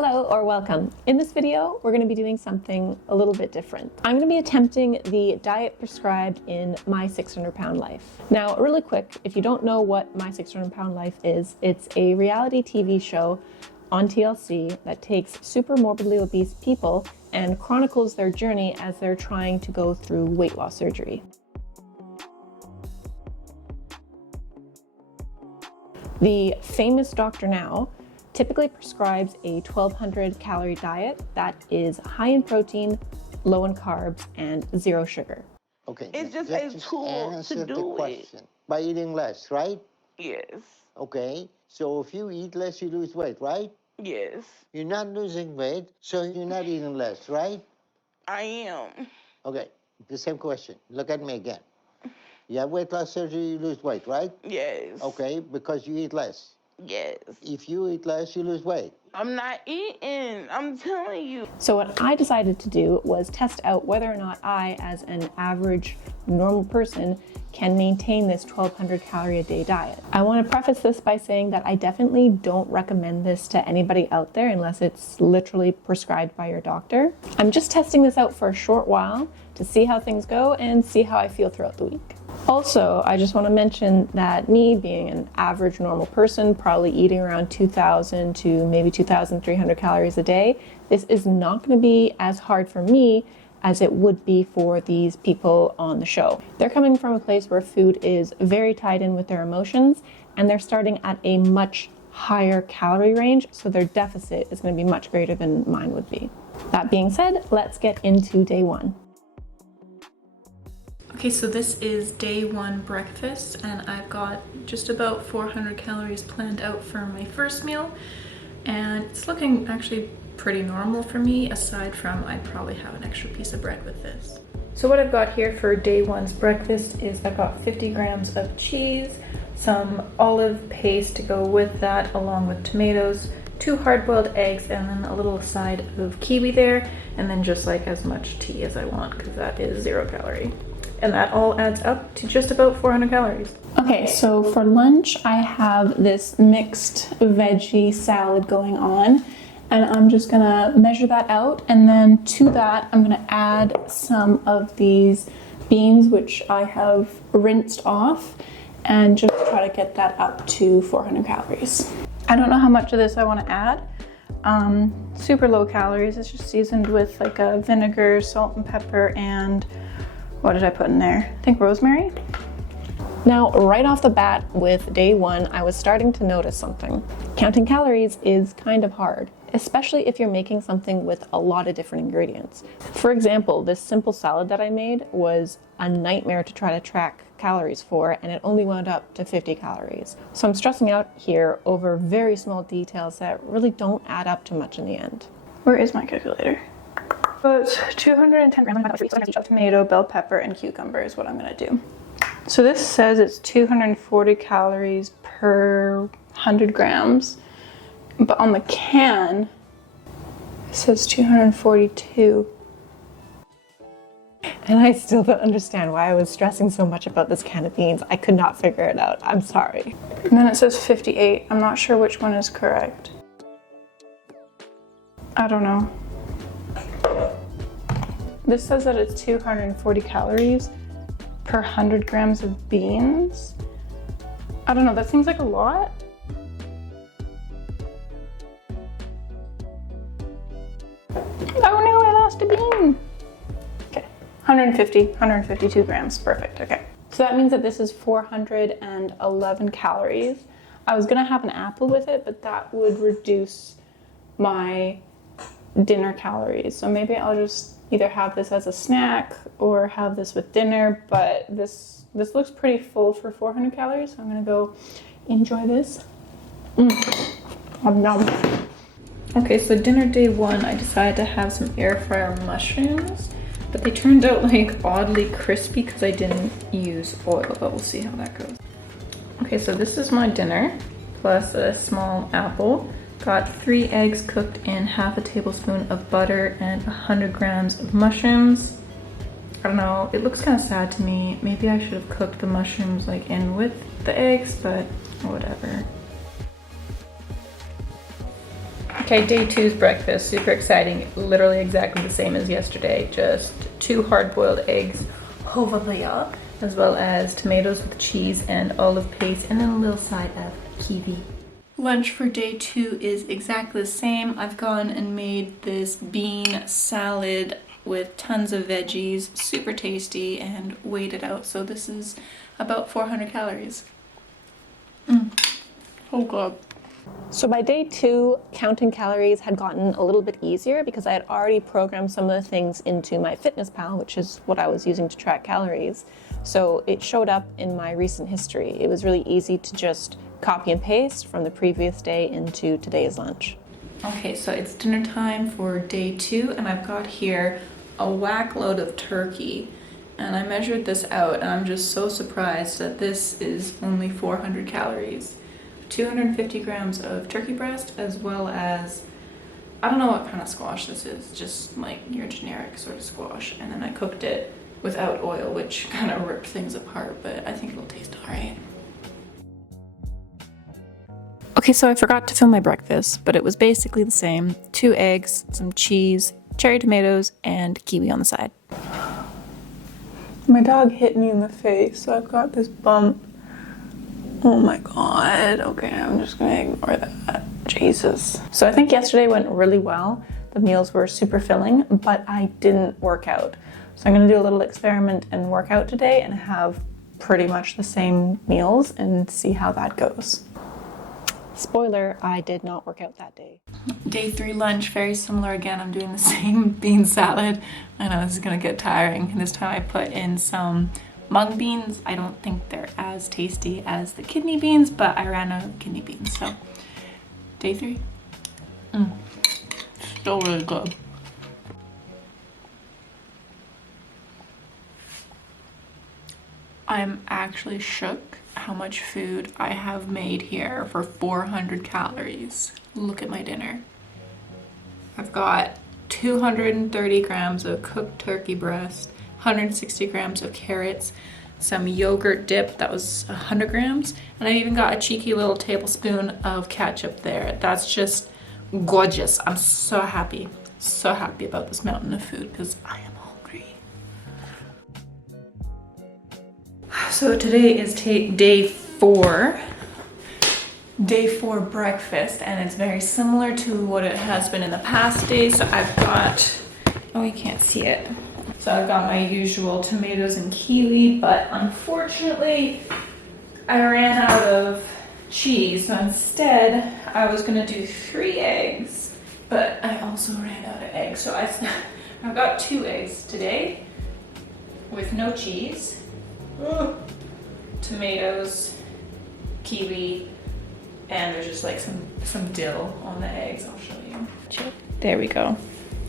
Hello or welcome. In this video, we're going to be doing something a little bit different. I'm going to be attempting the diet prescribed in My 600 Pound Life. Now, really quick, if you don't know what My 600 Pound Life is, it's a reality TV show on TLC that takes super morbidly obese people and chronicles their journey as they're trying to go through weight loss surgery. The famous Dr. Now typically prescribes a 1,200 calorie diet that is high in protein, low in carbs, and zero sugar. Okay. It's just a tool to do it. By eating less, right? Yes. Okay. So if you eat less, you lose weight, right? Yes. You're not losing weight, so you're not eating less, right? I am. Okay. The same question. Look at me again. You have weight loss surgery, you lose weight, right? Yes. Okay, because you eat less. Yes. If you eat less, you lose weight. I'm not eating. I'm telling you. So what I decided to do was test out whether or not I, as an average normal person, can maintain this 1,200 calorie a day diet. I want to preface this by saying that I definitely don't recommend this to anybody out there unless it's literally prescribed by your doctor. I'm just testing this out for a short while to see how things go and see how I feel throughout the week. Also, I just want to mention that me being an average normal person, probably eating around 2,000 to maybe 2,300 calories a day, this is not going to be as hard for me as it would be for these people on the show. They're coming from a place where food is very tied in with their emotions, and they're starting at a much higher calorie range, so their deficit is going to be much greater than mine would be. That being said, let's get into day one. Okay, so this is day one breakfast, and I've got just about 400 calories planned out for my first meal, and it's looking actually pretty normal for me, aside from I'd probably have an extra piece of bread with this. So what I've got here for day one's breakfast is I've got 50 grams of cheese, some olive paste to go with that, along with tomatoes, 2 hard-boiled eggs, and then a little side of kiwi there, and then just like as much tea as I want, because that is 0 calorie. And that all adds up to just about 400 calories. Okay, so for lunch, I have this mixed veggie salad going on, and I'm just gonna measure that out, and then to that, I'm gonna add some of these beans, which I have rinsed off, and just try to get that up to 400 calories. I don't know how much of this I wanna add. Super low calories. It's just seasoned with like a vinegar, salt and pepper, and what did I put in there? I think rosemary. Now, right off the bat with day one, I was starting to notice something. Counting calories is kind of hard, especially if you're making something with a lot of different ingredients. For example, this simple salad that I made was a nightmare to try to track calories for, and it only wound up to 50 calories. So I'm stressing out here over very small details that really don't add up to much in the end. Where is my calculator? So it's 210 grams of tomato, bell pepper, and cucumber is what I'm gonna do. So this says it's 240 calories per 100 grams, but on the can, it says 242. And I still don't understand why I was stressing so much about this can of beans. I could not figure it out. I'm sorry. And then it says 58. I'm not sure which one is correct. I don't know. This says that it's 240 calories per 100 grams of beans. I don't know, that seems like a lot. Oh no, I lost a bean. Okay, 152 grams, perfect, okay. So that means that this is 411 calories. I was gonna have an apple with it, but that would reduce my dinner calories. So maybe I'll just either have this as a snack or have this with dinner, but this looks pretty full for 400 calories, so I'm gonna go enjoy this. Nom. Okay, so dinner day one, I decided to have some air fryer mushrooms, but they turned out like oddly crispy because I didn't use oil, but we'll see how that goes. Okay, so this is my dinner, plus a small apple. Got 3 eggs cooked in half a tablespoon of butter and 100 grams of mushrooms. I don't know, it looks kind of sad to me. Maybe I should have cooked the mushrooms like in with the eggs, but whatever. Okay, day 2's breakfast, super exciting, literally exactly the same as yesterday, just 2 hard-boiled eggs over there, as well as tomatoes with cheese and olive paste, and then a little side of kiwi. Lunch for day 2 is exactly the same. I've gone and made this bean salad with tons of veggies, super tasty, and weighed it out, so this is about 400 calories. Oh god. So by day 2, counting calories had gotten a little bit easier because I had already programmed some of the things into MyFitnessPal, which is what I was using to track calories. So it showed up in my recent history. It was really easy to just copy and paste from the previous day into today's lunch. Okay, so it's dinner time for day 2, and I've got here a whack load of turkey. And I measured this out, and I'm just so surprised that this is only 400 calories. 250 grams of turkey breast, as well as, I don't know what kind of squash this is, just like your generic sort of squash. And then I cooked it without oil, which kind of ripped things apart, but I think it'll taste all right. Okay, so I forgot to film my breakfast, but it was basically the same. 2 eggs, some cheese, cherry tomatoes, and kiwi on the side. My dog hit me in the face, so I've got this bump. Oh my god. Okay, I'm just gonna ignore that. Jesus. So I think yesterday went really well. The meals were super filling, but I didn't work out. So I'm gonna do a little experiment and work out today and have pretty much the same meals and see how that goes. Spoiler, I did not work out that day. Day 3 lunch, very similar again. I'm doing the same bean salad. I know this is gonna get tiring. This time I put in some mung beans. I don't think they're as tasty as the kidney beans, but I ran out of kidney beans, so day 3. Still really good. I'm actually shook how much food I have made here for 400 calories. Look at my dinner. I've got 230 grams of cooked turkey breast, 160 grams of carrots, some yogurt dip, that was 100 grams, and I even got a cheeky little tablespoon of ketchup there. That's just gorgeous. I'm so happy about this mountain of food because I am hungry. So today is day 4. Day 4 breakfast, and it's very similar to what it has been in the past days. So I've got, oh, you can't see it. So I've got my usual tomatoes and kiwi, but unfortunately I ran out of cheese. So instead I was gonna do 3 eggs, but I also ran out of eggs. So I've got 2 eggs today with no cheese, tomatoes, kiwi, and there's just like some dill on the eggs. I'll show you. There we go.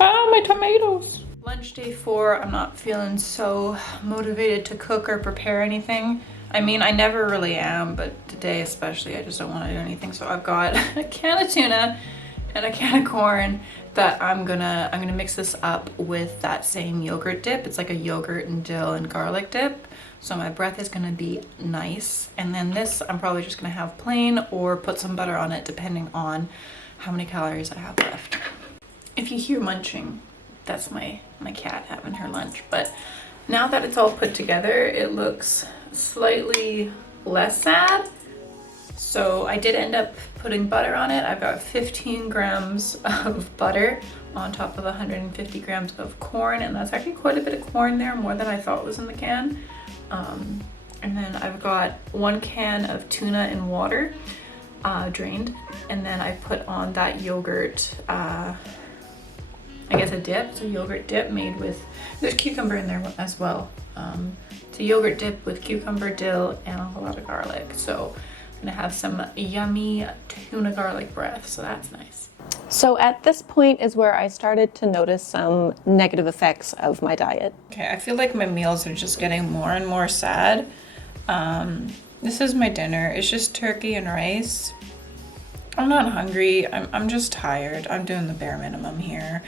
Ah, my tomatoes. Lunch day 4, I'm not feeling so motivated to cook or prepare anything. I mean, I never really am, but today especially, I just don't want to do anything. So I've got a can of tuna and a can of corn that I'm gonna mix this up with that same yogurt dip. It's like a yogurt and dill and garlic dip. So my breath is gonna be nice. And then this, I'm probably just gonna have plain or put some butter on it depending on how many calories I have left. If you hear munching, that's my cat having her lunch. But now that it's all put together, it looks slightly less sad. So I did end up putting butter on it. I've got 15 grams of butter on top of 150 grams of corn, and that's actually quite a bit of corn there, more than I thought was in the can. And then I've got 1 can of tuna in water, drained, and then I put on that yogurt, I guess a dip. It's a yogurt dip made with, there's cucumber in there as well. It's a yogurt dip with cucumber, dill, and a whole lot of garlic. So I'm gonna have some yummy tuna garlic breath, so that's nice. So at this point is where I started to notice some negative effects of my diet. Okay, I feel like my meals are just getting more and more sad. This is my dinner. It's just turkey and rice. I'm not hungry. I'm just tired. I'm doing the bare minimum here.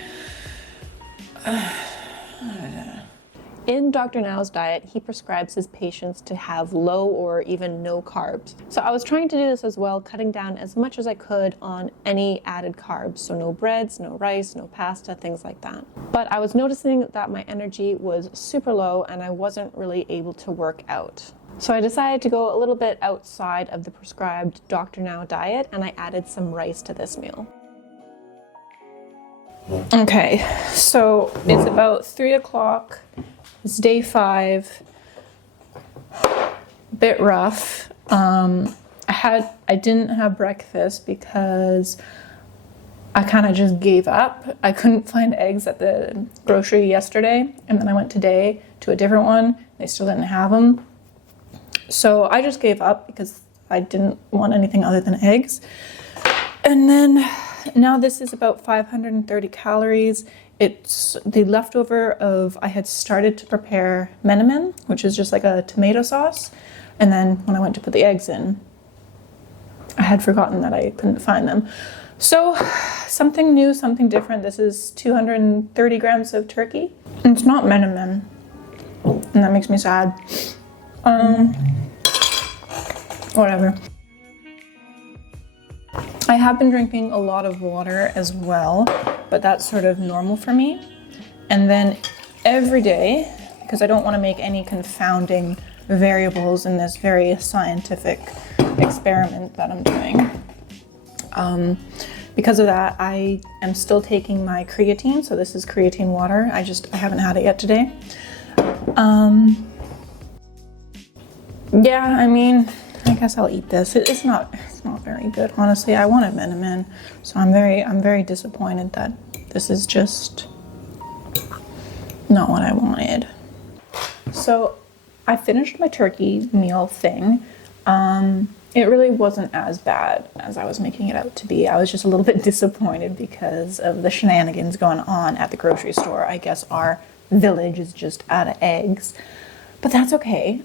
In Dr. Now's diet, he prescribes his patients to have low or even no carbs. So I was trying to do this as well, cutting down as much as I could on any added carbs. So no breads, no rice, no pasta, things like that. But I was noticing that my energy was super low and I wasn't really able to work out. So I decided to go a little bit outside of the prescribed Dr. Now diet, and I added some rice to this meal. Okay, so it's about 3 o'clock. It's day 5, bit rough. I didn't have breakfast because I kind of just gave up. I couldn't find eggs at the grocery yesterday, and then I went today to a different one. They still didn't have them. So I just gave up because I didn't want anything other than eggs. And then now this is about 530 calories. It's the leftover of, I had started to prepare menemen, which is just like a tomato sauce. And then when I went to put the eggs in, I had forgotten that I couldn't find them. So something new, something different. This is 230 grams of turkey. And it's not menemen, and that makes me sad. Whatever. I have been drinking a lot of water as well, but that's sort of normal for me. And then every day, because I don't want to make any confounding variables in this very scientific experiment that I'm doing. Because of that, I am still taking my creatine. So this is creatine water. I haven't had it yet today. Yeah, I mean, I guess I'll eat this. It's not very good, honestly. I wanted menemen, so I'm very disappointed that this is just not what I wanted. So I finished my turkey meal thing. It really wasn't as bad as I was making it out to be. I was just a little bit disappointed because of the shenanigans going on at the grocery store. I guess our village is just out of eggs, but that's okay.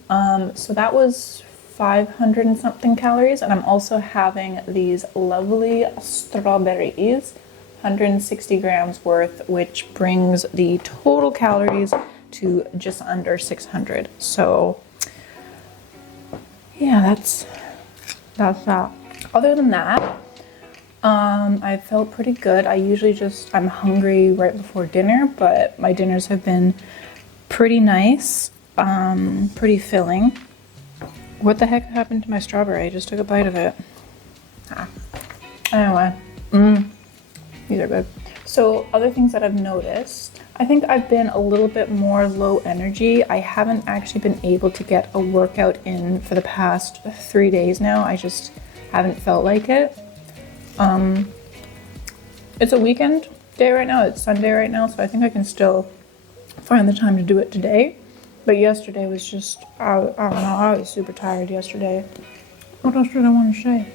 So that was 500 and something calories, and I'm also having these lovely strawberries, 160 grams worth, which brings the total calories to just under 600. So yeah, that's that. Other than that, I felt pretty good. I'm hungry right before dinner, but my dinners have been pretty nice, pretty filling. What the heck happened to my strawberry? I just took a bite of it. Anyway, these are good. So other things that I've noticed, I think I've been a little bit more low energy. I haven't actually been able to get a workout in for the past 3 days now. I just haven't felt like it. It's a weekend day right now. It's Sunday right now, so I think I can still find the time to do it today. But yesterday was just, I don't know, I was super tired yesterday. What else did I want to say?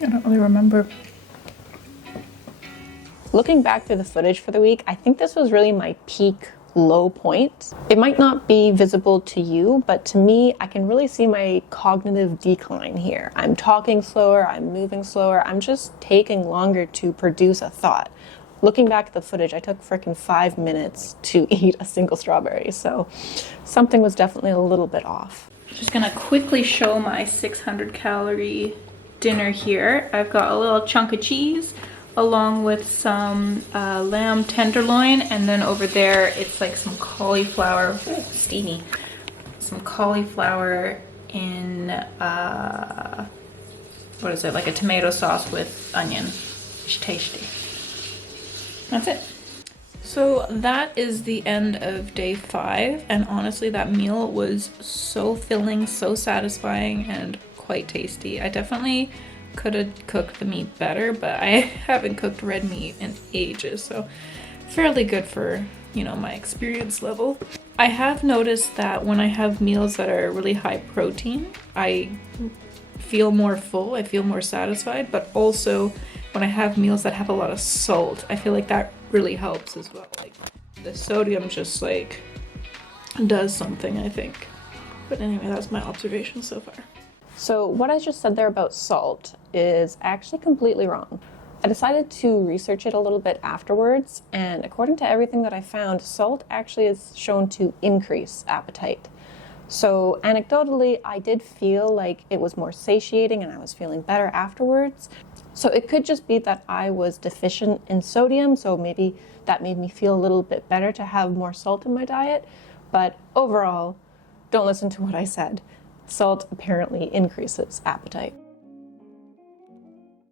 I don't really remember. Looking back through the footage for the week, I think this was really my peak low point. It might not be visible to you, but to me, I can really see my cognitive decline here. I'm talking slower, I'm moving slower, I'm just taking longer to produce a thought. Looking back at the footage, I took frickin' 5 minutes to eat a single strawberry, so something was definitely a little bit off. Just gonna quickly show my 600 calorie dinner here. I've got a little chunk of cheese along with some lamb tenderloin, and then over there it's like some cauliflower, ooh, steamy, some cauliflower in, what is it, like a tomato sauce with onion. It's tasty. That's it. So that is the end of day 5, and honestly that meal was so filling, so satisfying, and quite tasty. I definitely could have cooked the meat better, but I haven't cooked red meat in ages, so fairly good for, you know, my experience level. I have noticed that when I have meals that are really high protein, I feel more full, I feel more satisfied, but also when I have meals that have a lot of salt, I feel like that really helps as well. Like the sodium just like does something, I think. But anyway, that's my observation so far. So what I just said there about salt is actually completely wrong. I decided to research it a little bit afterwards, and according to everything that I found, salt actually is shown to increase appetite. So anecdotally, I did feel like it was more satiating and I was feeling better afterwards. So it could just be that I was deficient in sodium, so maybe that made me feel a little bit better to have more salt in my diet. But overall, don't listen to what I said. Salt apparently increases appetite.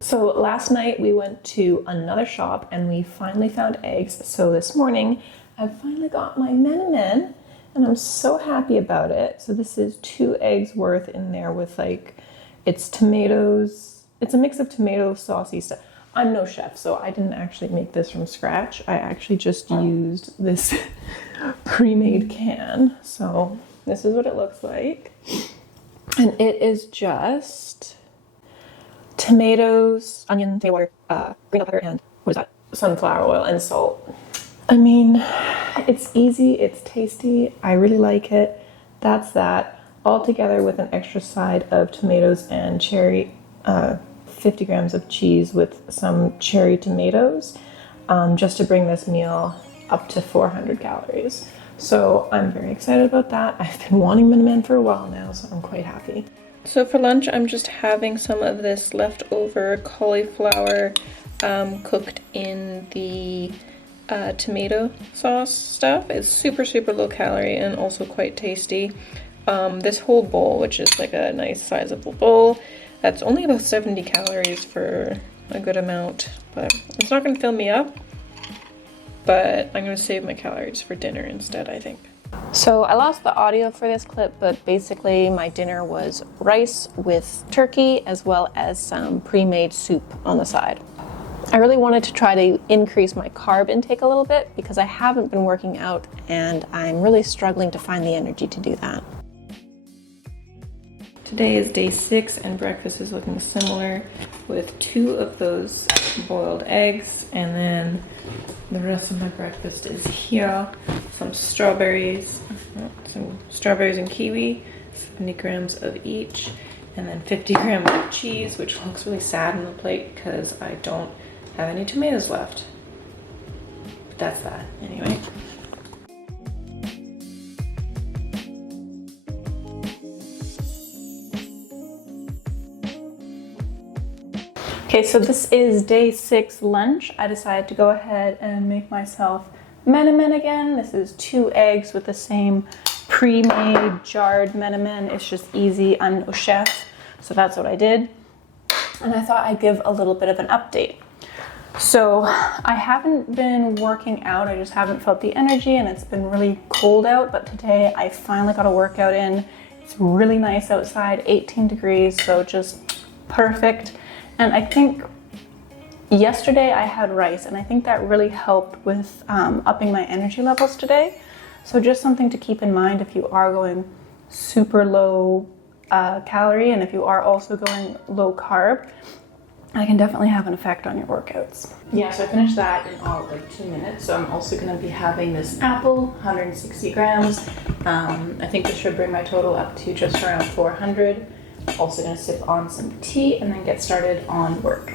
So last night we went to another shop and we finally found eggs. So this morning I finally got my men and I'm so happy about it. So this is 2 eggs worth in there with like, it's tomatoes. It's a mix of tomato, saucy stuff. I'm no chef, so I didn't actually make this from scratch. I actually just used this pre-made can. So this is what it looks like. And it is just tomatoes, onion, tomato water, green bell pepper, and what is that? Sunflower oil and salt. I mean, it's easy, it's tasty, I really like it. That's that. All together with an extra side of tomatoes and cherry, 50 grams of cheese with some cherry tomatoes, just to bring this meal up to 400 calories. So I'm very excited about that. I've been wanting Min for a while now, so I'm quite happy. So for lunch, I'm just having some of this leftover cauliflower cooked in the tomato sauce stuff. It's super, super low calorie and also quite tasty. This whole bowl, which is like a nice sizable bowl, that's only about 70 calories for a good amount, but it's not gonna fill me up, but I'm gonna save my calories for dinner instead, I think. So I lost the audio for this clip, but basically my dinner was rice with turkey as well as some pre-made soup on the side. I really wanted to try to increase my carb intake a little bit because I haven't been working out and I'm really struggling to find the energy to do that. Today is day 6 and breakfast is looking similar with 2 of those boiled eggs, and then the rest of my breakfast is here. Some strawberries and kiwi, 70 grams of each, and then 50 grams of cheese, which looks really sad on the plate because I don't have any tomatoes left. But that's that anyway. Okay, so this is day 6 lunch. I decided to go ahead and make myself menemen again. This is 2 eggs with the same pre-made jarred menemen. It's just easy. I'm no chef, so that's what I did. And I thought I'd give a little bit of an update. So I haven't been working out. I just haven't felt the energy, and it's been really cold out, but today I finally got a workout in. It's really nice outside, 18 degrees, so just perfect. And I think yesterday I had rice, and I think that really helped with upping my energy levels today. So just something to keep in mind if you are going super low calorie, and if you are also going low carb, I can definitely have an effect on your workouts. Yeah, so I finished that in all like 2 minutes. So I'm also gonna be having this apple, 160 grams. I think this should bring my total up to just around 400. Also gonna sip on some tea and then get started on work.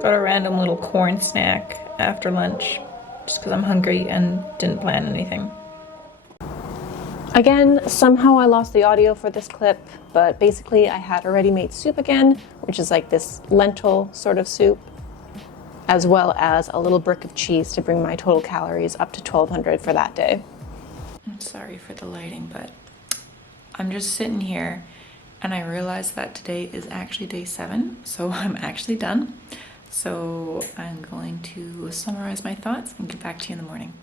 Got a random little corn snack after lunch just because I'm hungry and didn't plan anything. Again, somehow I lost the audio for this clip, but basically I had already made soup again, which is like this lentil sort of soup, as well as a little brick of cheese to bring my total calories up to 1200 for that day. I'm sorry for the lighting, but I'm just sitting here and I realized that today is actually day 7, so I'm actually done. So I'm going to summarize my thoughts and get back to you in the morning.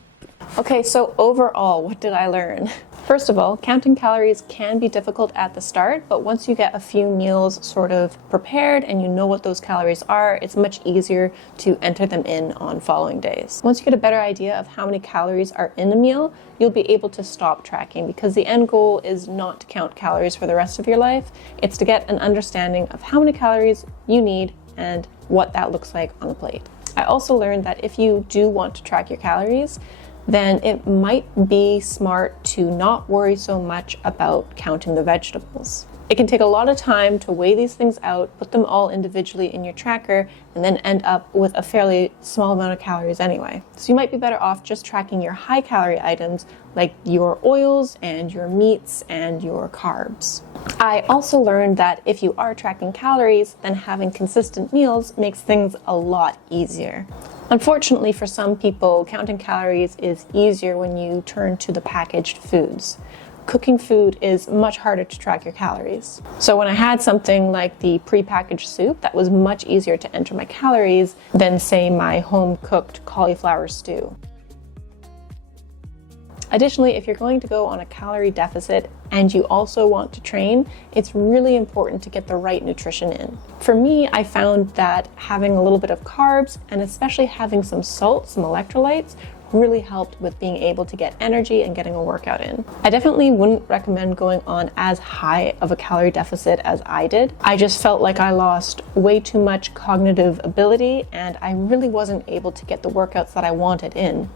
Okay, so overall, what did I learn? First of all, counting calories can be difficult at the start, but once you get a few meals sort of prepared and you know what those calories are, it's much easier to enter them in on following days. Once you get a better idea of how many calories are in a meal, you'll be able to stop tracking, because the end goal is not to count calories for the rest of your life. It's to get an understanding of how many calories you need and what that looks like on a plate. I also learned that if you do want to track your calories, then it might be smart to not worry so much about counting the vegetables. It can take a lot of time to weigh these things out, put them all individually in your tracker, and then end up with a fairly small amount of calories anyway. So you might be better off just tracking your high calorie items like your oils and your meats and your carbs. I also learned that if you are tracking calories, then having consistent meals makes things a lot easier. Unfortunately, for some people, counting calories is easier when you turn to the packaged foods. Cooking food is much harder to track your calories. So when I had something like the prepackaged soup, that was much easier to enter my calories than, say, my home-cooked cauliflower stew. Additionally, if you're going to go on a calorie deficit and you also want to train, it's really important to get the right nutrition in. For me, I found that having a little bit of carbs and especially having some salt, some electrolytes, really helped with being able to get energy and getting a workout in. I definitely wouldn't recommend going on as high of a calorie deficit as I did. I just felt like I lost way too much cognitive ability and I really wasn't able to get the workouts that I wanted in.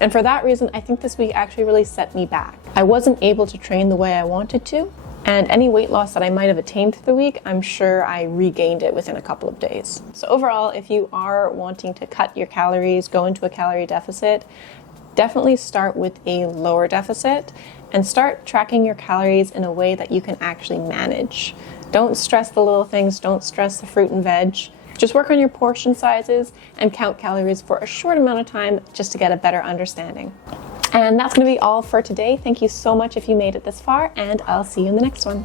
And for that reason, I think this week actually really set me back. I wasn't able to train the way I wanted to, and any weight loss that I might have attained through the week, I'm sure I regained it within a couple of days. So overall, if you are wanting to cut your calories, go into a calorie deficit, definitely start with a lower deficit and start tracking your calories in a way that you can actually manage. Don't stress the little things, don't stress the fruit and veg. Just work on your portion sizes and count calories for a short amount of time just to get a better understanding. And that's going to be all for today. Thank you so much if you made it this far, and I'll see you in the next one.